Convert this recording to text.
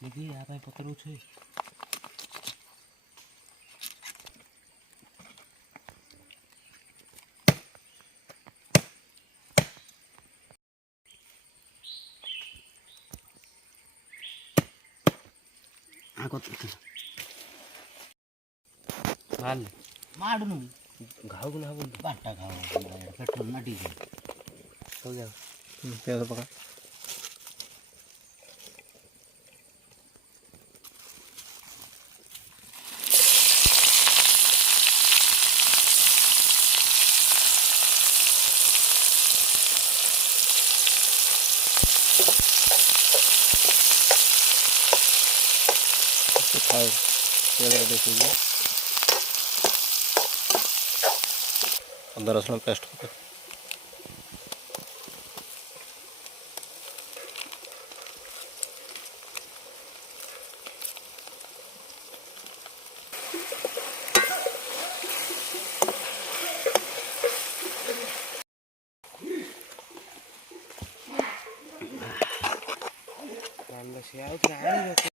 देखी આ ભાઈ પતરું છે આ કોત હાલ માડનું ઘાવ ના બોલ બાટા ઘાવ પેટ્રોલ ના ડીઝલ हो गया पैसा पका अदर लहसुन पेस्ट से आउट